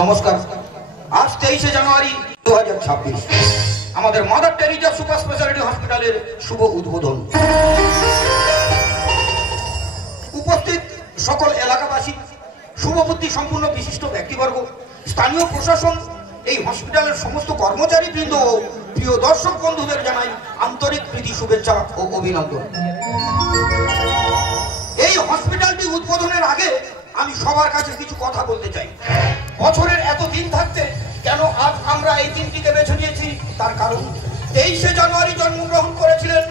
নমস্কার। আজ 23শে জানুয়ারি 2026 আমাদের মাদার টেরিজা সুপার স্পেশালিটি হসপিটালের শুভ উদ্বোধন। উপস্থিত সকল এলাকাবাসী, শুভবুদ্ধি সম্পূর্ণ বিশিষ্ট ব্যক্তিবর্গ, স্থানীয় প্রশাসন, এই হসপিটালের সমস্ত কর্মচারী বৃন্দ ও প্রিয় দর্শক বন্ধুদের জানাই আন্তরিক প্রীতি, শুভেচ্ছা ও অভিনন্দন। এই হসপিটালটি উদ্বোধনের আগে আমি সবার কাছে কিছু কথা বলতে চাই। বছরের এত দিন থাকতে কেন আজ আমরা এই দিনটিকে বেছে নিয়েছি তার কারণ 23শে জানুয়ারি জন্মগ্রহণ করেছিলেন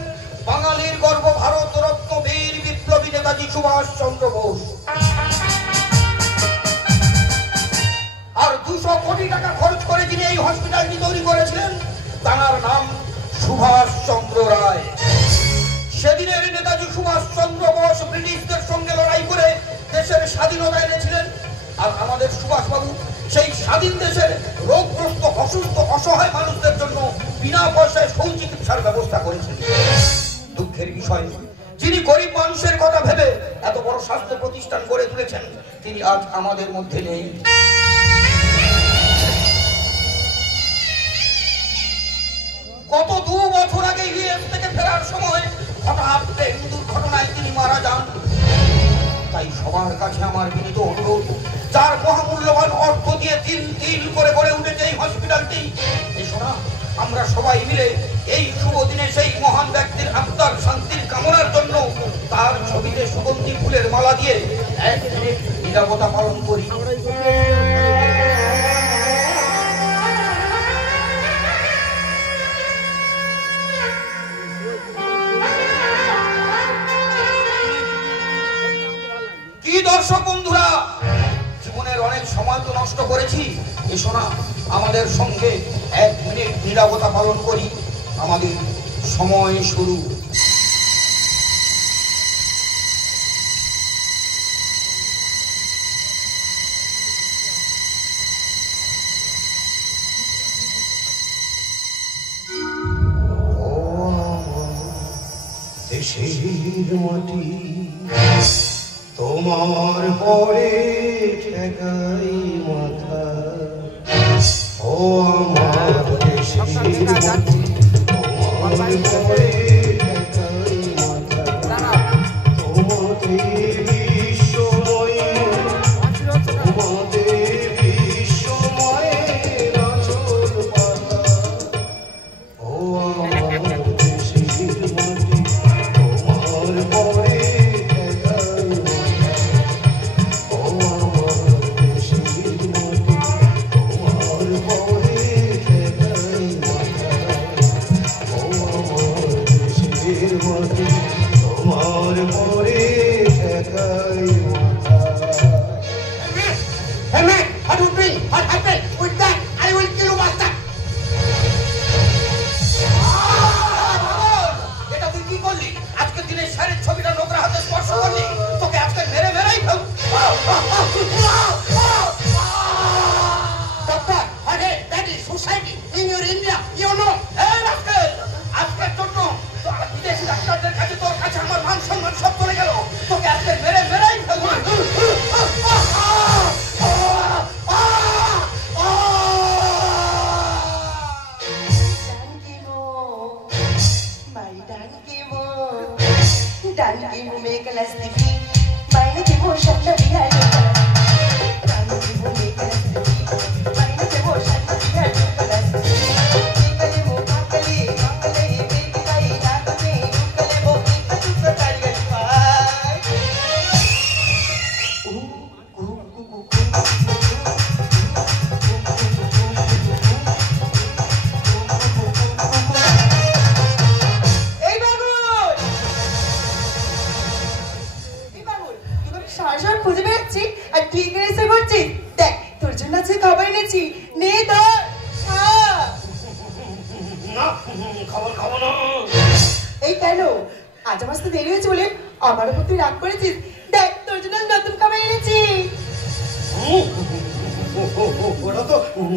বাঙালির গর্ব ভারত রত্ন বীর বিপ্লবী নেতাজি সুভাষ চন্দ্র বোস। আর 200 কোটি টাকা খরচ করে যিনি এই হসপিটালটি তৈরি করেছিলেন তার নাম সুভাষ চন্দ্র রায়। সেদিনের নেতাজি সুভাষ চন্দ্র বোস ব্রিটিশদের সঙ্গে লড়াই করে দেশের স্বাধীনতা এনেছিলেন। আর আমাদের সুভাষবাবু সেই স্বাধীন দেশের রোগগ্রস্ত, অসুস্থ, অসহায় মানুষদের জন্য বিনা পয়সায় সুচিকিৎসার ব্যবস্থা করেছেন। দুঃখের বিষয়, যিনি গরিব মানুষের কথা ভেবে এত বড় স্বাস্থ্য প্রতিষ্ঠান গড়ে তুলেছেন তিনি আজ আমাদের মধ্যে নেই। গত 2 বছর আগে ইউএস থেকে ফেরার সময় হঠাৎ ট্রেন দুর্ঘটনায় তিনি মারা যান। তাই সবার কাছে আমার বিনীত অনুরোধ, যার মহামূল্যবান অর্থ দিয়ে তিল তিল করে গড়ে উঠেছে এই হসপিটালটি, এসো না আমরা সবাই মিলে এই শুভ দিনে সেই মহান ব্যক্তির আত্মার শান্তির কামনার জন্য তার ছবিতে সুগন্ধি ফুলের মালা দিয়ে 1 মিনিট নীরবতা পালন করি। দর্শক বন্ধুরা, জীবনের অনেক সময় তো নষ্ট করেছি, এসো না আমাদের সঙ্গে 1 মিনিট নীরবতা পালন করি। আমাদের সময় শুরু। দেশের মাটি তোমার পরে ঠেকাই মাথা, ও আমার দেশের মাটি তোমার পরে ঠেকাই মাথা, তোমাদের বিশ্বময়, তোমাদের বিশ্বময়ের আঁচল পাতা, ও আমার দেশের মাটি তোমার পরে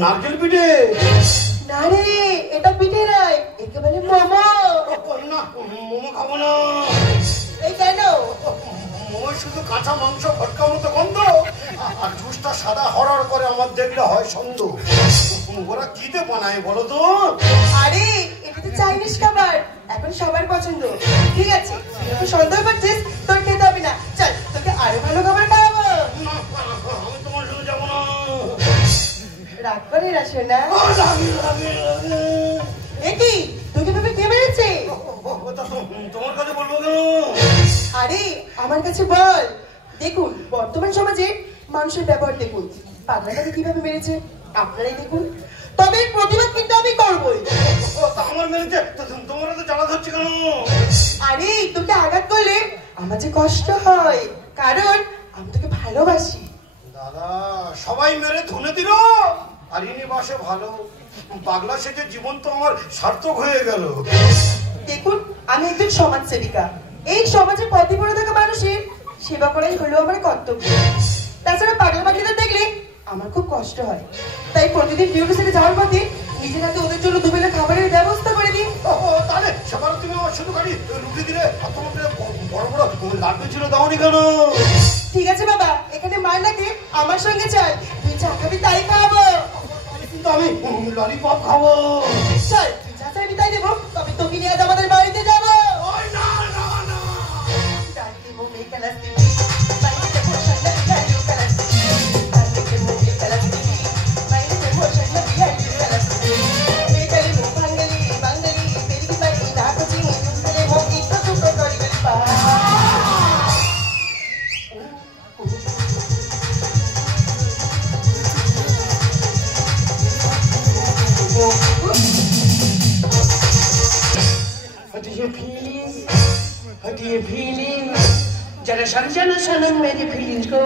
নারকেল পিঠে না রে, এটা পিঠে নয়, একে বলে মোমো। মোমো খাবো না। এই কেন? ওই শুধু কাঁচা মাংস ভটকা মতো গন্ধ, আর জুসটা সাদা হরহর করে আমার দেখলে হয় সন্দেহ। ওরা কি দিয়ে বানায় বলো তো? আরে এটা তো চাইনিজ খাবার, এখন সবার পছন্দ। ঠিক আছে, তুই সন্দেহ করছিস, তোর খেতে হবে না। চল, তোকে আরো ভালো খাবার খাওয়াবো। না, আমি তোমার সাথে যাবো না। রাগ করে আসে না। লাগে। একি তোকে ভাবে কে মেরেছে? তোমার কাছে বলবো কেন? আরে আমার কাছে বল। দেখুন বর্তমান সমাজে মানুষের ব্যবহার দেখুন, পাগলাটাকে কিভাবে মেরেছে আপনারাই দেখুন। তবে এর প্রতিবাদ কিন্তু আমি করবই। আমার মেরেছে, তোমরা তো জ্বালা ধরছে কেন? আরে তোকে আঘাত করলে আমার যে কষ্ট হয়, কারণ আমি তোকে ভালোবাসি। দাদা সবাই মেরে ধুনে দিল, আর ইনি বাসে ভালো। পাগলা সেজে জীবন তো আমার সার্থক হয়ে গেল। দেখুন আমি একজন সমাজ সেবিকা, এই সমাজে পথে পড়ে থাকা মানুষের সেবা করাই হলো আমার কর্তব্য। তাছাড়া পাগল পাখিদের দেখলে আমার খুব কষ্ট হয়, তাই প্রতিদিন ডিউটি সেটে যাওয়ার পথে নিজের হাতে ওদের জন্য দুবেলা খাবারের ব্যবস্থা করে দিই। তাহলে সবার তুমি আমার শুধু খালি রুটি দিলে, আর তোমাকে বড় বড় লাড্ডু ছিল দাওনি কেন? ঠিক আছে বাবা, এখানে মার নাকি আমার সঙ্গে চল, তুই যা খাবি তাই খাওয়াবো। কিন্তু আমি ললিপপ খাবো। চল, তুই যা চাইবি তাই দেবো, তবে তোকে নিয়ে আজ আমাদের বাড়িতে যাবো। ওই না না না, ডাক দেবো মেয়ে খেলাস দিবি, বাড়িতে বসে না বিহারি খেলাস দিবি। ডাক দেবো মেয়ে খেলাস দিবি, বাড়িতে বসে না বিহারি খেলাস দিবি। মেয়ে খেলি মুখ বাঙালি বাঙালি পেরিয়ে বাড়ি না কচি মুখে মুখ ইচ্ছা দুটো করি গেলি পা। What do you feeling? What do you feeling? Jana sanam mere feelings go.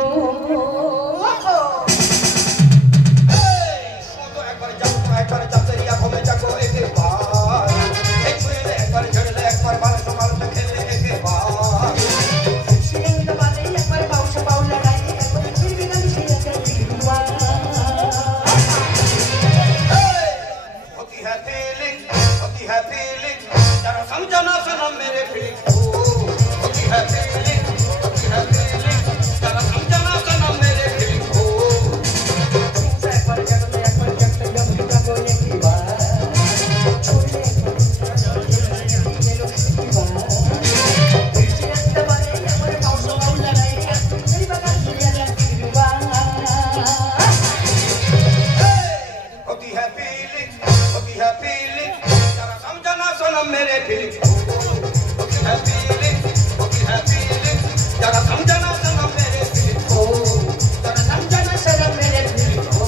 একবারে যাবো একবারে যাচ্ছে রিয়া কমে যাবো একবার, এই ছুঁলে একবার ঝেড়ে একবার বাল সকাল খেলে একবার। Sing the ballet, ekbar bounce bounce lagai, ekbar phir bhi gaali se jati hua. होती है फीलिंग, जरा समझो ना सनम मेरे फीलिंग को। होती है फीलिंग, जरा समझो ना सनम मेरे फीलिंग को। Ekbar jagale, ekbar jagte jab jago neki baar. Chole Sing the ballet, ekbar bounce bounce lagai, ekbar phir bhi gaali se jati hua. होती है फीलिंग, जरा समझो ना सनम मेरे फीलिंग को। होती है फीलिंग, जरा समझो ना सनम मेरे फीलिंग को। जरा समझो ना सनम मेरे फीलिंग को।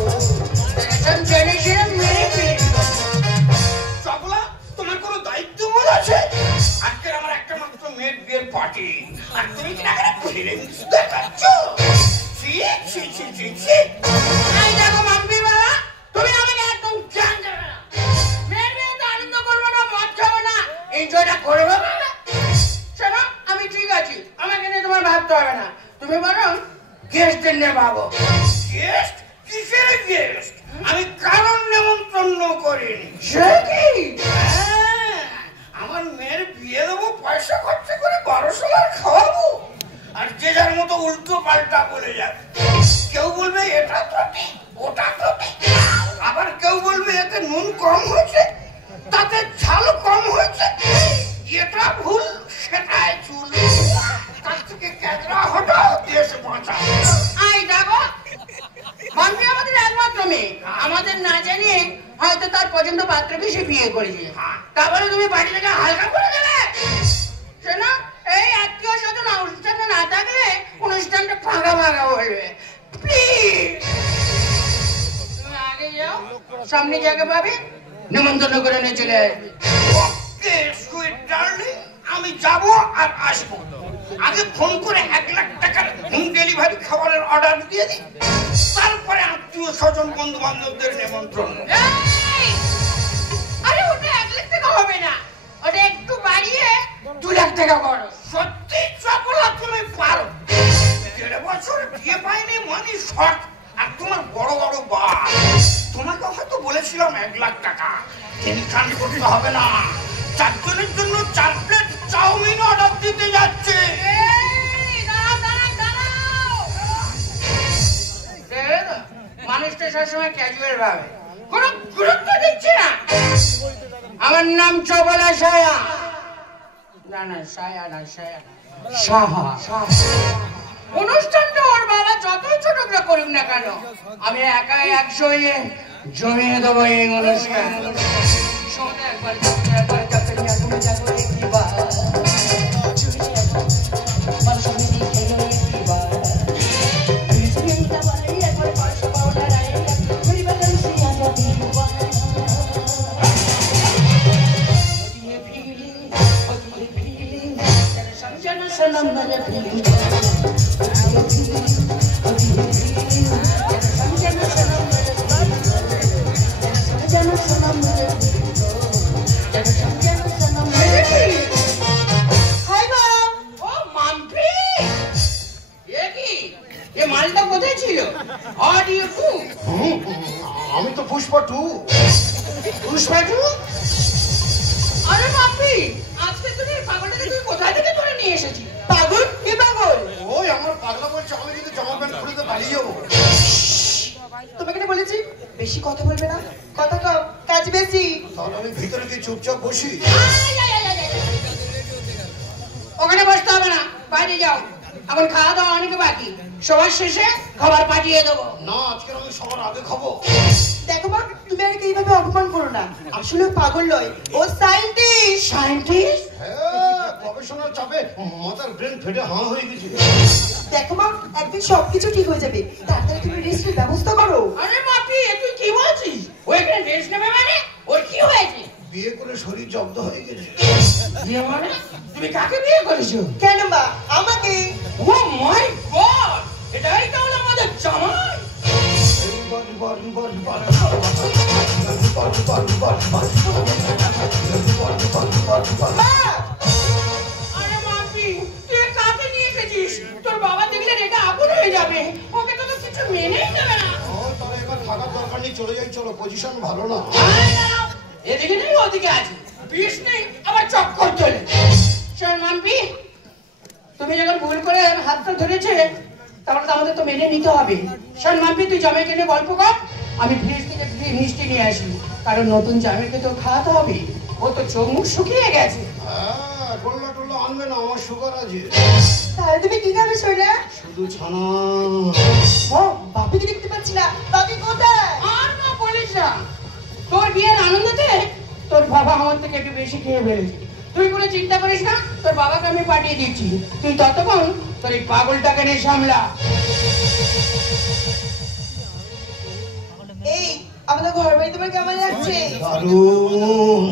চপলা, তোমার কোনো দায়িত্ব বোধ আছে? আজকে আমার একটা মাত্র মেয়ের বিয়ের পার্টি, আর তুমি কি না ফিলিংস দেখাচ্ছ? ছি ছি ছি ছি ছি। এই দেখো মাম্পি বাবা, তুমি আমাকে একদম জানতে না। মেয়ের বিয়েতে আনন্দ করবো না, মদ খাবো না, এনজয়টা করবো না। শোনো, আমি ঠিক আছি, আমাকে নিয়ে তোমার ভাবতে হবে না। তুমি বরং গেস্টদের নিয়ে ভাবো। গেস্ট? কিসের গেস্ট? আমি কারণ নেমন্ত্রণ করিনি। সে কি? হ্যাঁ, আমার মেয়ের বিয়ে দেবো, পয়সা খরচা করে 1200 বার খাওয়াবো, আর যে যার মতো উল্টো পাল্টা বলে যাবে। কেউ বলবে এটা তো ঠিক, ওটা তো ঠিক, আবার কেউ বলবে এতে নুন কম হয়েছে, তাতে ঝাল কম হয়েছে, এটা ভুল সেটাই চুল। তার থেকে ক্যাদরা হটাও, দেশ বাঁচাও। এই দেখো, মাম্পি আমাদের একমাত্র মেয়ে, আমাদের না জানিয়ে হয়তো তার পছন্দ পাত্রকে সে বিয়ে করেছে। তারপরে তুমি বাড়ি থেকে হালকা করে দেবে? শোনো, এই আত্মীয় স্বজন অনুষ্ঠানে না থাকলে অনুষ্ঠানটা ফাঁকা ফাঁকা বলবে। প্লিজ তুমি আগে যাও, সামনে জায়গা পাবে, নিমন্ত্রণ করে নিয়ে চলে আসবে। ওকে সুইট ডার্লিং, আমি যাব আর আসবো। আগে ফোন করে 1 লাখ টাকার হোম ডেলিভারি খাবারের অর্ডার দিয়ে দিই, তারপরে আত্মীয় স্বজন বন্ধু বান্ধবদের নিমন্ত্রণ। এই! আরে ওটা 1 লাখ টাকা হবে না, ওটা একটু বাড়িয়ে 2 লাখ টাকা করো। সত্যি চপলা, তুমি পারো। 1.5 বছর বিয়ে পাইনি মানে শর্ট, আর তোমার বড় বড় বার। তোমাকে হয়তো বলেছিলাম 1 লাখ টাকা, টেনশন করতে হবে না। 4 জনের জন্য 4 প্লেট চাউমিন অর্ডার দিতে যাচ্ছে। এই, দাঁড়াও, মানুষটা সবসময় ক্যাজুয়াল ভাবে, কোনো গুরুত্ব দিচ্ছে না। আমার নাম চবলা সায়া। না না সায়া না, সায়া না, সাহা। অনুষ্ঠানটা ওর বাবা যতই ছোট করে করুক না কেন, আমি একাই 100 জমিয়ে দেবো এই অনুষ্ঠান। শোনো একবার তুমি যাবো একবার মালটা কোথায় ছিল? আমি তো পুষ্পা 2। পুষ্পা 2? আরে বাপি, আজকে তুমি পাগলটাকে তুমি কোথা থেকে ধরে নিয়ে এসেছি? পাগল? কি পাগল? ওই আমার পাগলা বলছে আমি কিন্তু জামা প্যান্ট খুলে পালিয়ে যাবো। তোমাকে না বলেছি বেশি কথা বলবে না, কথা কম কাজ বেশি। তাহলে আমি ভিতরে গিয়ে চুপচাপ বসি। ওখানে বসতে হবে না, বাইরে যাও। এখন খাওয়া দাওয়া অনেক বাকি, সবার শেষে খাবার পাঠিয়ে দেবো। না, আজকে আমি সবার আগে খাবো। দেখো মা, তুমি আর এইভাবে অপমান করো না। আসলে পাগল নয়, ও সায়েন্টিস্ট। সায়েন্টিস্ট? হ্যাঁ, গবেষণার চাপে মাথার ব্রেন ফেটে হাঁ হয়ে গেছে। দেখো মা, একদিন সবকিছু ঠিক হয়ে যাবে, তাড়াতাড়ি তুমি রেস্টের ব্যবস্থা করো। আরে বাপি, তুই কি বলছিস? ও এখানে রেস্ট নেবে মানে? ওর কি হয়েছে? বিয়ে করে শরীর জব্দ হয়ে গেছে। বিয়ে মানে? তুমি কাকে বিয়ে করেছো? কেন মা? আমাকে। ও মাই গড, এটাই তাহলে আমাদের জামাই। মা! আরে বাপি, তুই কাকে নিয়ে এসেছিস? তোর বাবা দেখলে রেগে আগুন হয়ে যাবে, ওকে তো কিছু মেনেই যাবে না। তাহলে এবার থাকার দরকার নেই, চলে যাই চলো, পজিশন ভালো না। এদিকে নেই ওদিকে আছে, বিষ নেই আবার চক্কর চলে। শোন মাম্পি, তুমি যখন ভুল করে হাতটা ধরেছে, তাহলে তো আমাদের তো মেনে নিতে হবে। শোন মাম্পি, তুই জামাইকে নিয়ে গল্প কর, আমি ফ্রিজ থেকে মিষ্টি নিয়ে আসি, কারণ নতুন জামাইকে তো খাওয়াতে হবে, ও তো চোখ মুখ শুকিয়ে গেছে। হ্যাঁ, গোল্লা টোল্লা আনবে না, আমার সুগার আছে। তাহলে তুমি কি খাবে সোনা? শুধু ছানা। ও, বাপিকে দেখতে পাচ্ছি না, বাপি কোথায়? আর না বলিস না, তোর বিয়ের আনন্দতে তোর বাবা আমার থেকে একটু বেশি খেয়ে ফেলেছে। তুই কোনো চিন্তা করিস না, তোর বাবাকে আমি পাঠিয়ে দিচ্ছি, তুই ততক্ষণ তোর এই পাগলটাকে নিয়ে সামলা। এই, আমাদের ঘর বাড়ি তোমার কেমন লাগছে? দারুণ।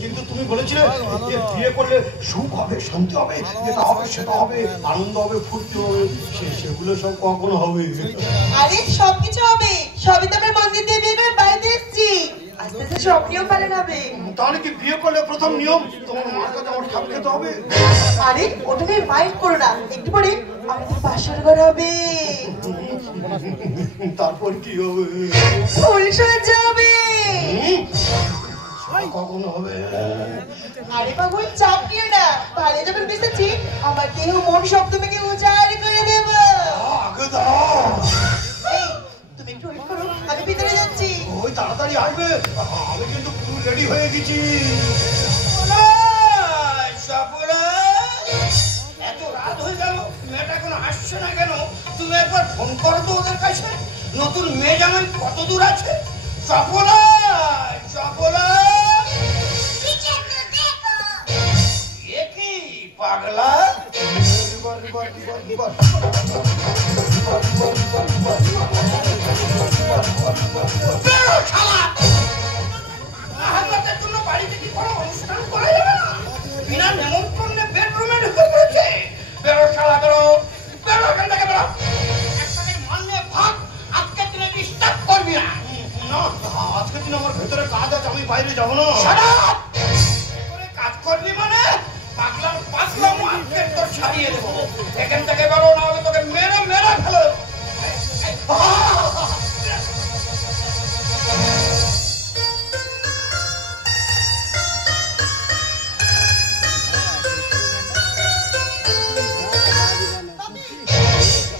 কিন্তু তুমি বলেছিলে যে বিয়ে করলে সুখ হবে, শান্তি হবে, এটা হবে সেটা হবে, আনন্দ হবে, ফুর্তি হবে, সেগুলো সব কখন হবে? আরে সবকিছু হবে, সবই তো আমরা মন্দির দিয়ে বিয়ে করে বাড়িতে এসেছি, আস্তে আস্তে সব নিয়ম পালন হবে। তাহলে কি বিয়ে করলে প্রথম নিয়ম তোমার মার কাছে আমার ঠাপ খেতে হবে? আরে ওটা নিয়ে মাইন্ড করো না, একটু পরে আমাদের বাসর ঘর হবে। তারপর কি হবে? ফুল সাজাবে। কখন হবে? আরে পাগল, চাপ নিয়ে না, ভালো যখন বেসেছি আমার দেহ মন সব তোমাকে উজাড় করে দেব। আগে দাও। এই, তুমি একটু ওয়েট করো, আমি ভিতরে যাচ্ছি। ওই তাড়াতাড়ি আসবে, আমি কিন্তু পুরো রেডি হয়ে গেছি। এত রাত হয়ে গেল, মেয়েটা এখন আসছে না কেন? তুমি একবার ফোন করো তো ওদের কাছে। নতুন মেয়ে জামাই কত দূর আছে? চপলা, চপলা, এ কি পাগলা? জন্য বাড়িতে কি কোনো অনুষ্ঠান করা যাবে না? বিনা নেমন্ত্রণে বেডরুমে ঢুকে পড়েছে। বেরো শালা, বেরো, বেরো এখান থেকে, বেরো। একটাকে মানলে ভাগ, আজকের দিনে ডিস্টার্ব করবি না। না, আজকের দিন আমার ভেতরে কাজ আছে, আমি বাইরে যাবো না। কাজ করবি মানে পাগলাম পাগলাম আজকে তোর ছাড়িয়ে দেবো। এখান থেকে বেরো, না হলে তোকে মেরে মেরে ফেলে দেবো।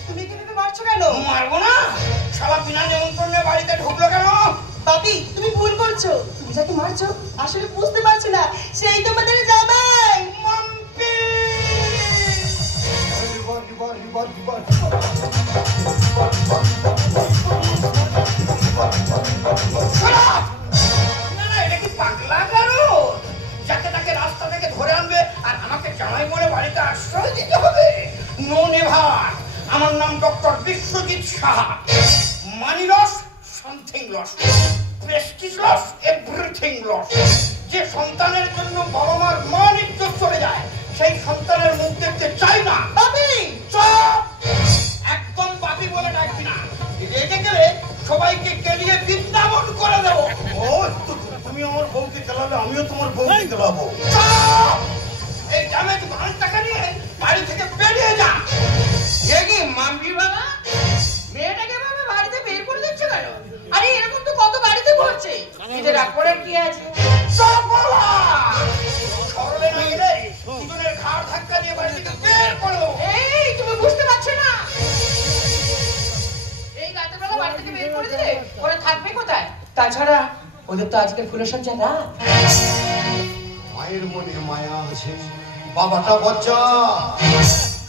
তুমি কিভাবে মারছো কেন? মারবো না, বাপি তুমি ভুল করছো, তুমি যাকে মারছো আসলে বুঝতে পারছো না, সেই তোমাদের জামাই মাম্পি। এটা কি পাগলা কারো যাকে তাকে রাস্তা থেকে ধরে আনবে আর আমাকে জামাই বলে বাড়িতে আশ্রয় দিতে হবে? No never. আমার নাম doctor Biswajit Saha. Money loss, something loss, prestige loss, everything loss. যে সন্তানের জন্য বাবা মার মান ইজ্জত চলে যায়, সেই সন্তানের মুখ দেখতে চাই না। বাপি চুপ! একদম বাপি বলে ডাকবি না। রেগে গেলে সবাইকে কেলিয়ে বৃন্দাবন করে দেবো। ও তুমি আমার বউকে খেলাবে, আমিও তোমার বউকে খেলাবো। চুপ! এই দামে তুই ঘাস টাকা নিয়ে বাড়ি থেকে বেরিয়ে যা। এ কি মাম্পির বাবা? মেয়েটাকে বাবা বাড়িতে বের করে দিচ্ছে কেন? আরে এরকম তো কত বাড়িতে ঘটছে। এদের রাগ করার কি আছে? চুপ বলা! সরলে না গেলে দুজনের ঘাড় ধাক্কা দিয়ে বাড়ি থেকে বের করে দেবো। এই তুমি বুঝতে পারছো না? এই রাতের বেলা বাড়ি থেকে বের করে দিলে ওরা থাকবে কোথায়? তাছাড়া ওদের তো আজকের ফুলের সজ্জা না। মায়ের মনে মায়া আছে, বাবাটা বচ্চা।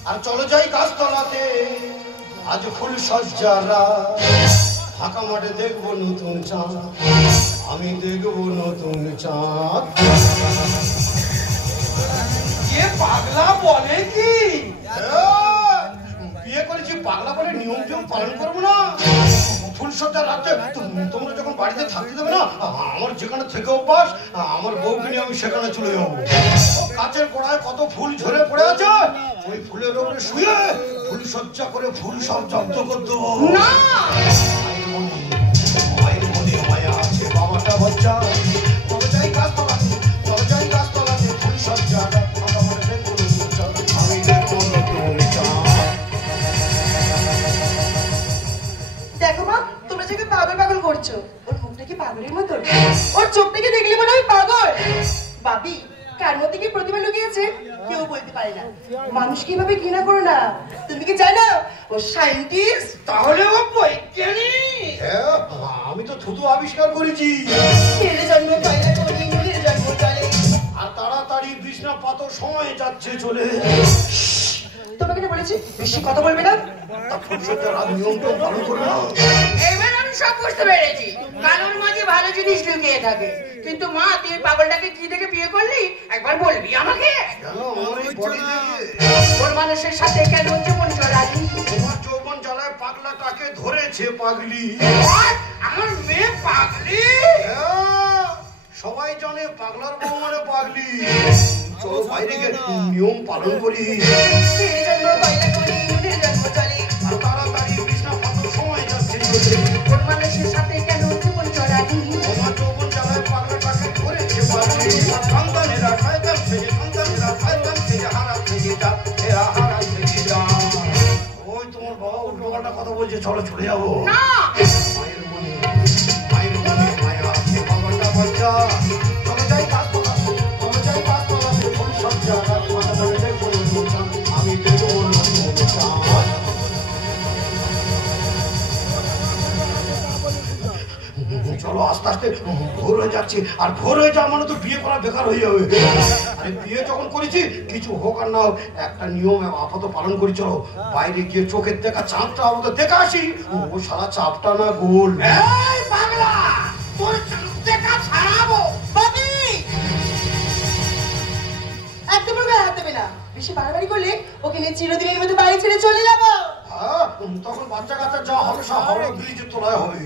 আর চলো যাই গাছতলাতে, আজ ফুল সজ্জারা। ফাঁকা মাঠে দেখবো নতুন চাঁদ, আমি দেখবো নতুন চাঁদ। কে পাগলা বলে কি? বিয়ে করেছি পাগলা বলে নিয়ম টিয়ম পালন করবো না? ফুলসজ্জার রাতে তোমরা যখন বাড়িতে থাকতে দেবে না, আমার যেখানে থেকে অভ্যাস, আমার বউকে নিয়ে আমি সেখানে চলে যাবো। গাছের গোড়ায় কত ফুল ঝরে পড়ে আছে, ওই ফুলের ওপরে শুয়ে ফুলসজ্জা করে ফুল সব জব্দ করতো না। মায়ের মনে মায়া আছে, বাবাটা বাচ্চা। চলো যাই গাছতলাতে, চলো যাই গাছতলাতে, ফুলসজ্জা আমি দেখবো নতুন চাঁদ। দেখো মা, তোমরা যাকে পাগল পাগল করছো, ওর মুখটা কি পাগলের মতো? ওর চোখটাকে দেখলে মনে হয় পাগল। বাপি, কার মধ্যে কি প্রতিভা লুকিয়েছে কেউ বলতে পারে না। মানুষ কিভাবে ঘৃণা করো না। তুমি কি জানো ও সায়েন্টিস্ট? তাহলে ও বৈজ্ঞানিক। হ্যাঁ, আমি তো থুতু আবিষ্কার করেছি। ছেলে জন্ম পয়লা করি, নুনের জন্ম চলে। আর তাড়াতাড়ি বিছনা পাতো সময় যাচ্ছে চলে। তোমাকে না বলেছি বেশি কথা বলবে না। তা ফুলসজ্জার আর নিয়মটা পালন করবে না? এবার আমি সব বুঝতে পেরেছি। কারোর মাঝে ভালো জিনিস লুকিয়ে থাকে। কিন্তু মা, তুই পাগলটাকে কি দেখে বিয়ে করলি একবার বলবি আমাকে? কেন আমার এই বডি দেখে? ওর মানুষের সাথে কেন জীবন চলালি? তোমার যৌবন জ্বালায় পাগলাটাকে ধরেছে পাগলি। আমার মেয়ে পাগলি? হ্যাঁ, সবাই জানে পাগলার বউ মানে পাগলি। চলো বাইরে গিয়ে নিয়ম পালন করি। ছেলে জন্ম পয়লা করি, নুনের জন্ম চলে। আর তাড়াতাড়ি বিছনা পাতো সময় যাচ্ছে চলে। ওর মানুষের সাথে কেন জীবন চলালি? তোমার যৌবন জ্বালায় পাগলাটাকে ধরেছে পাগলি। সন্তানেরা শয়তান সেজে, সন্তানেরা শয়তান সেজে, হারা সেজে যা, এরা হারা সেজে যা। ওই তোমার বাবা উল্টোপাল্টা কথা বলছে, চলো চলে যাবো। না। মায়ের মনে মায়া আছে, বাবাটা বাচ্চা। চলো যাই গাছতলাতে, চলো যাই গাছতলাতে, ফুলসজ্জা রাত মাথা ধরে দেখবো নতুন চাঁদ, আমি দেখবো নতুন চাঁদ। চলো আস্তে আস্তে ভোর হয়ে যাচ্ছে, আর ভোর হয়ে যাওয়া মানে তো বিয়ে করা বেকার হয়ে যাবে। আরে বিয়ে যখন করেছি, কিছু হোক আর না হোক একটা নিয়ম আপাতত পালন করি। চলো বাইরে গিয়ে চোখের দেখা চাঁদটা আপাতত দেখে আসি। ও সারা চাপটা না গোল। এই পাগলা, তোর চাঁদ দেখা ছাড়াবো। বাপি, একদম ওর গায়ে হাত দেবে না। বেশি বাড়াবাড়ি করলে ওকে নিয়ে চিরদিনের মতো বাড়ি ছেড়ে চলে যাবো। হ্যাঁ, তখন বাচ্চা কাচ্চা যা হবে সব হাওড়া ব্রিজে তোলায় হবে।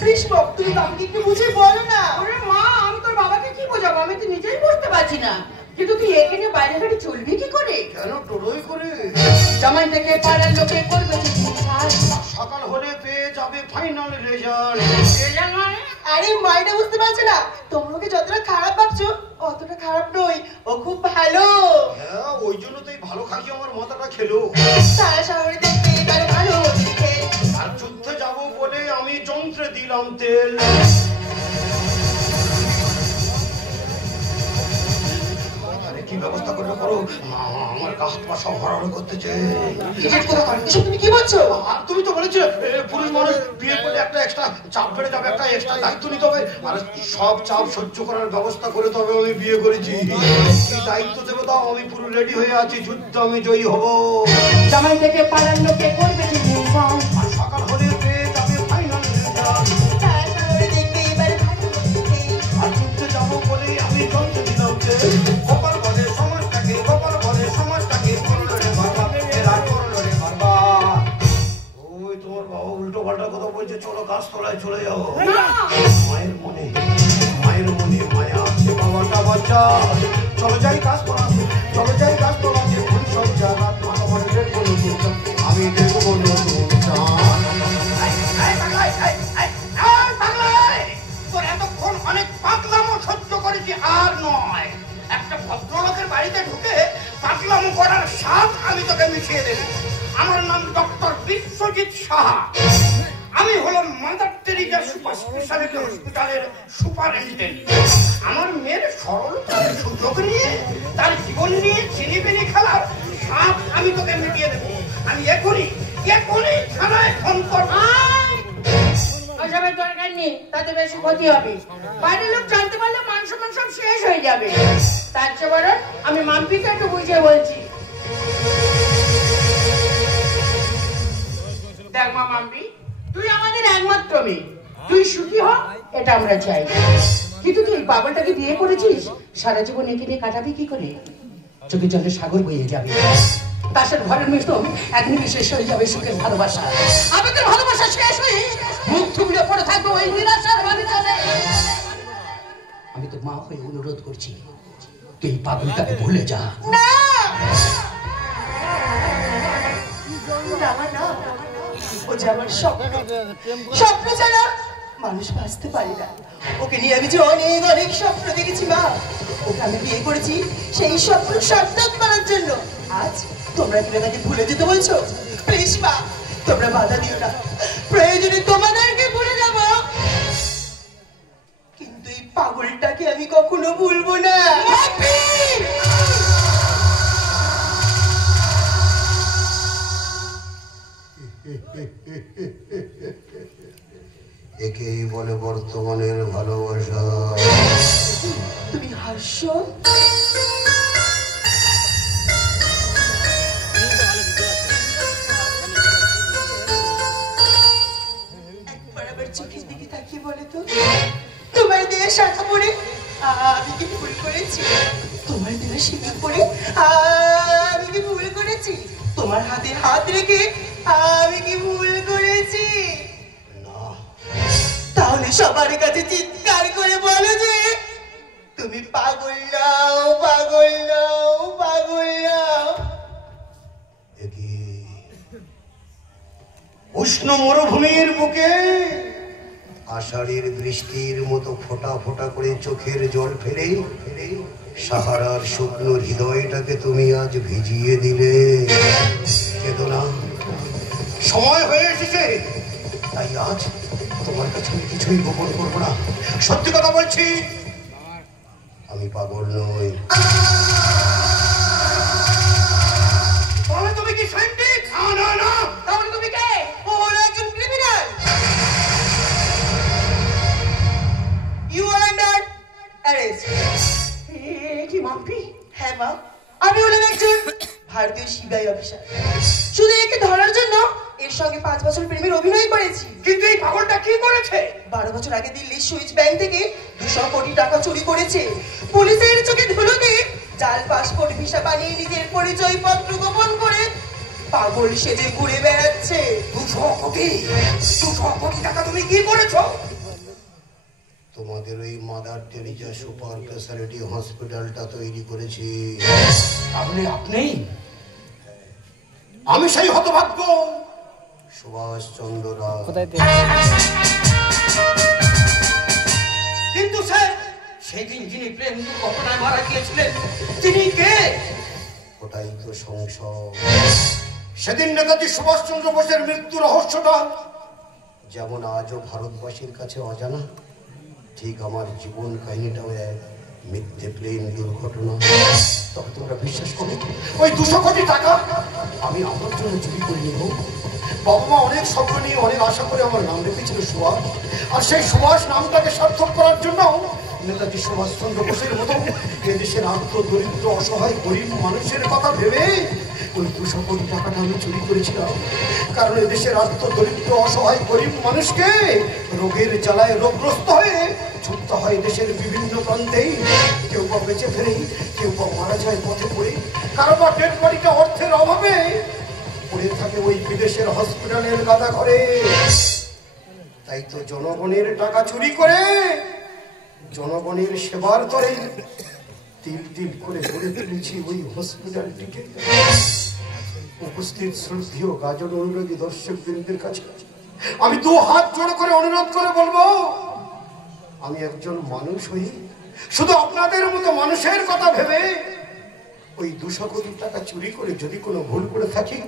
কৃষ্ণ, তুমি বাবাকে একটু বুঝে বলো না। ওরে মা, আমি তোর বাবাকে কি বোঝাবো? আমি তো নিজেই বুঝতে পারছি না। কিন্তু তুই এখানে বাইরে ঘাটে চলবি কি করে? কেন টোড়ই করে? জামাই থেকে পাড়ার লোকে করবে যে সকাল হলে পেয়ে যাবে ফাইনাল রেজাল্ট। আরে মাইটা বুঝতে পারছো না? তোমরা ওকে যতটা খারাপ ভাবছো অতটা খারাপ নই, ও খুব ভালো। হ্যাঁ, ওই জন্য তো এই ভালো খাকি আমার মাথাটা খেলো। সারা শহরে দেখতে তার ভালো দেখে। আর যুদ্ধে যাবো বলে আমি যন্ত্রে দিলাম তেল। আরে কি ব্যবস্থা করবে করো, আমার গা হাত পা সব হড়াহড়ি করতেছে। তুমি কি বলছো? আর তুমি তো বলেছিলে পুরুষ মানুষ বিয়ে করলে একটা এক্সট্রা চাপ বেড়ে যাবে, একটা এক্সট্রা দায়িত্ব নিতে হবে, আর সব চাপ সহ্য করার ব্যবস্থা করে তবে আমি বিয়ে করেছি। কি দায়িত্ব দেবো দাও, আমি পুরো রেডি হয়ে আছি, যুদ্ধ আমি জয়ী হব। জামাই থেকে পালার লোকে করবে যে নির্মম। আর সকাল হলে পেয়ে যাবে ফাইনাল রেজাল্ট। আর যুদ্ধে যাবো বলে আমি যন্ত্র দিলাম যে গোপাল বলে সমাজটাকে, গোপাল বলে সমাজটাকে করলো রে বাবা, এরা করলো রে বাবা। ওই তোমার বাবা উল্টো পাল্টা কথা বলছে, চলো গাছতলায় চলে যাও। মায়ের মনে মায়া আছে বাবাটা বাচ্চা, চলো যাই গাছতলা, চলো যাই গাছতলা, যে ফুল সব জায়গা তোমার দেখবো নতুন, আমি দেখবো নতুন। তোর এতক্ষণ অনেক পাগলামো সহ্য করেছি, আর নয়। একটা ভদ্রলোকের বাড়িতে ঢুকে পাগলামো করার স্বাদ আমি তোকে মিশিয়ে দেব। আমার নাম ডক্টর বিশ্বজিৎ সাহা। আমি হলাম মাদার টেরিজা সুপার স্পেশালিটি হসপিটালের সুপারিনটেন্ডেন্ট। আমার মেয়ের সরলতার সুযোগ নিয়ে, তার জীবন নিয়ে চিনিবিনি খেলার স্বাদ আমি তোকে মিটিয়ে দেবো। আমি এখনই থানায় ফোন করবো। ওসবের দরকার নেই, তাতে বেশি ক্ষতি হবে। বাইরের লোক জানতে পারলে মান সম্মান সব শেষ হয়ে যাবে। তার চেয়ে বরং আমি মাম্পিকে একটু বুঝিয়ে বলছি। দেখ মা মাম্পি, তুই আমাদের একমাত্র মেয়ে, তুই সুখী হ এটা আমরা চাই। কিন্তু তুই বাবাটাকে বিয়ে করেছিস, সারা জীবন একে নিয়ে কাটাবি কি করে? চোখের জলে সাগর বয়ে যাবে, তার সাথে ঘরের মিষ্টম এক নিমিষে শেষ হয়ে যাবে সুখের ভালোবাসা। আমাদের ভালোবাসা শেষ হয়ে মুখ থুবড়ে পড়ে থাকবে ওই নিরাশার বাড়িতে। আমি তো মা হয়ে অনুরোধ করছি, তুই পাগলটাকে ভুলে যা। না ও যে আমার স্বপ্ন ছাড়া মানুষ বাঁচতে পারে না। ওকে নিয়ে আমি যে অনেক অনেক স্বপ্ন দেখেছি মা। ওকে আমি বিয়ে করেছি সেই স্বপ্ন সার্থক করার জন্য। আজ তোমরা কিনা তাকে ভুলে যেতে বলছো? প্লিজ মা, তোমরা বাধা দিও না, প্রয়োজনে তোমাদেরকে ভুলে যাবো, কিন্তু এই পাগলটাকে আমি কখনো ভুলবো না। একেই বলে বর্তমানের ভালোবাসা। তুমি হাসছো? একবার আবার চোখের দিকে তাকিয়ে বলে তো, তোমার দেহে শাখা পড়ে আমি কি ভুল করেছি? তোমার দেহে সিঁদুর পড়ে আমি কি ভুল করেছি? তোমার হাতে হাত রেখে আমি কি ভুল করেছি? তাহলে সবার কাছে চিৎকার করে বলো যে তুমি পাগল নাও, পাগল নাও, পাগল নাও। উষ্ণ মরুভূমির বুকে আষাঢ়ের বৃষ্টির মতো ফোঁটা ফোঁটা করে চোখের জল ফেলে সাহারার শুকনো হৃদয়টাকে তুমি আজ ভিজিয়ে দিলে। চেতনা সময় হয়ে এসেছে, তাই আজ তোমার কাছে আমি কিছুই গোপন করবো না। সত্যি কথা বলছি, আমি পাগল নই। তুমি কি সাইন্টিস্ট? না না, তাহলে তুমি কে? ওরা একজন criminal. You are under arrest. কি মাম্পি? হ্যাঁ মা, আমি হলাম একজন ভারতীয় সিবিআই অফিসার। শুধু একে ধরার জন্য এর সঙ্গে 5 বছর প্রেমের অভিনয় করেছি। কিন্তু এই পাগলটা কি করেছে? 12 বছর আগে দিল্লির সুইচ ব্যাংক থেকে 200 কোটি টাকা চুরি করেছে। পুলিশের চোখে ধুলো দিয়ে জাল পাসপোর্ট ভিসা বানিয়ে নিজের পরিচয় পত্র গোপন করে পাগল সেজে ঘুরে বেড়াচ্ছে। 200 কোটি টাকা তুমি কি করেছো? তোমাদের ওই মাদার টেরিজা সুপার স্পেশালিটি হসপিটালটা তৈরি করেছি। তাহলে আপনি? আমি সেই হতভাগ্য সুভাষ চন্দ্র রায়। কিন্তু স্যার, সেদিন যিনি প্লেন দুর্ঘটনায় মারা গিয়েছিলেন তিনি কে? ওটাই তো সংশয়। সেদিন নেতাজি সুভাষচন্দ্র বোসের মৃত্যু রহস্যটা যেমন আজও ভারতবাসীর কাছে অজানা, ঠিক আমার জীবন কাহিনীটাও এক মিথ্যে প্লেন দুর্ঘটনা, তবে তোমরা বিশ্বাস করো ওই 200 কোটি টাকা আমি আমার জন্য চুরি করে নিব। বাবা মা অনেক স্বপ্ন নিয়ে অনেক আশা করে আমার নাম রেখেছিল সুভাষ, আর সেই সুভাষ নামটাকে সার্থক করার জন্য নেতাজি সুভাষচন্দ্র বোসের মতো এদেশের আত্মদরিদ্র অসহায় গরিব মানুষের কথা ভেবে ওই 200 কোটি টাকাটা আমি চুরি করেছিলাম। কারণ এদেশের আত্মদরিদ্র অসহায় গরিব মানুষকে রোগের জ্বালায় রোগগ্রস্ত হয়ে ছুটতে হয় দেশের বিভিন্ন প্রান্তেই। কেউ বা বেঁচে ফেরে, কেউ বা মারা যায় পথে পড়ে, কারো বা ডেড বডিটা অর্থের অভাবে পড়ে থাকে ওই বিদেশের হসপিটালের গাদা ঘরে। তাই তো জনগণের টাকা চুরি করে জনগণের সেবার তরে তিল তিল করে গড়ে তুলেছি ওই হসপিটালটিকে। উপস্থিত শ্রদ্ধেয় গাজন অনুরাগী দর্শক বৃন্দের কাছে আমি 2 হাত জোড় করে অনুরোধ করে বলবো, আমি একজন মানুষ হই শুধু আপনাদের মতো মানুষের কথা ভেবে ওই 200 কোটি টাকা চুরি করে যদি কোনো ভুল করে থাকি,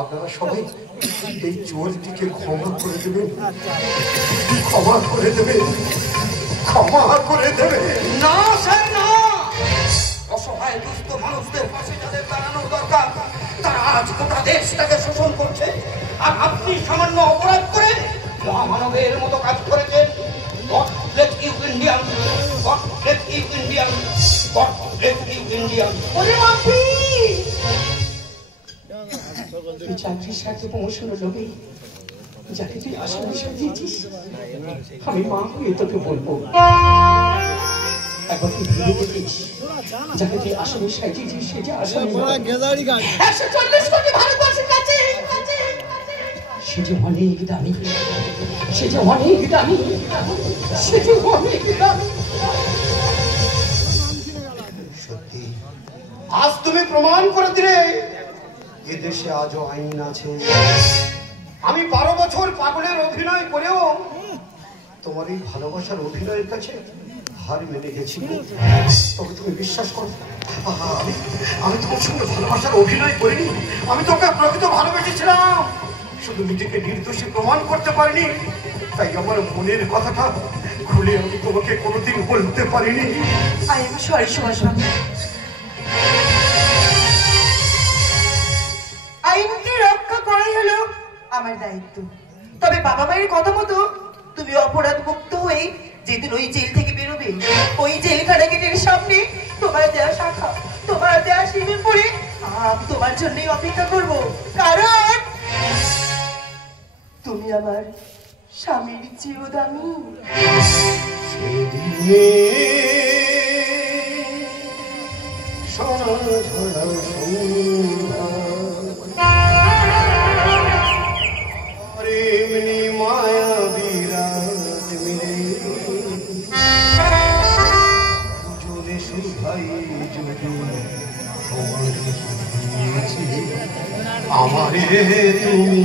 আপনারা সবাই এই চোরটিকে ক্ষমা করে দেবেন, ক্ষমা করে দেবেন, ক্ষমা করে দেবেন। না স্যার না, অসহায় দুস্থ মানুষদের পাশে যাদের দাঁড়ানোর দরকার তারা আজ গোটা দেশটাকে শোষণ করছে, আর আপনি সামান্য অপরাধ করে মহামানবের মতো কাজ করেছেন। God bless you Indian, God bless you Indian, God bless you Indian। ওরে মাপি তুই চাকরির সাথে প্রমোশনের লোভে যাকে তুই আসামি সাজিয়েছিস, আমি মা হয়ে তোকে বলবো, একবার তুই ভেবে দেখিস যাকে তুই আসামি সাজিয়েছিস সে যে আসামি 140 কোটি ভারতবর্ষের কাছে সে যে অনেক দামি, সে যে অনেক দামি, সে যে অনেক দামি। সত্যি আজ তুমি প্রমাণ করে দিলে এদেশে আজও আইন আছে। আমি 12 বছর পাগলের অভিনয় করেও তোমার এই ভালোবাসার অভিনয়ের কাছে হার মেনে গেছি। তবে তুমি বিশ্বাস করো, আমি তোমার সঙ্গে ভালোবাসার অভিনয় করিনি, আমি তোকে প্রকৃত ভালোবেসেছিলাম, শুধু নিজেকে নির্দোষী প্রমাণ করতে পারিনি। তাই আমার মনের কথাটা খুলে আমি তোমাকে কোনোদিন বলতে পারিনি। আই এম সরি সুভাষ বাবু। আইনকে রক্ষা করাই হলো আমার দায়িত্ব। তবে বাবা মায়ের কথা মতো তুমি অপরাধ মুক্ত হয়ে যেদিন ওই জেল থেকে বেরোবে, ওই জেলখানা গেটের সামনে তোমার দেওয়া শাখা, তোমার দেওয়া শিবির পড়ে আমি তোমার জন্যই অপেক্ষা করব, কারণ তুমি আমার স্বামীর চেয়েও দামি। মায়া বিরাট মিলে দুজনে সুভাই যদি আমারে তুমি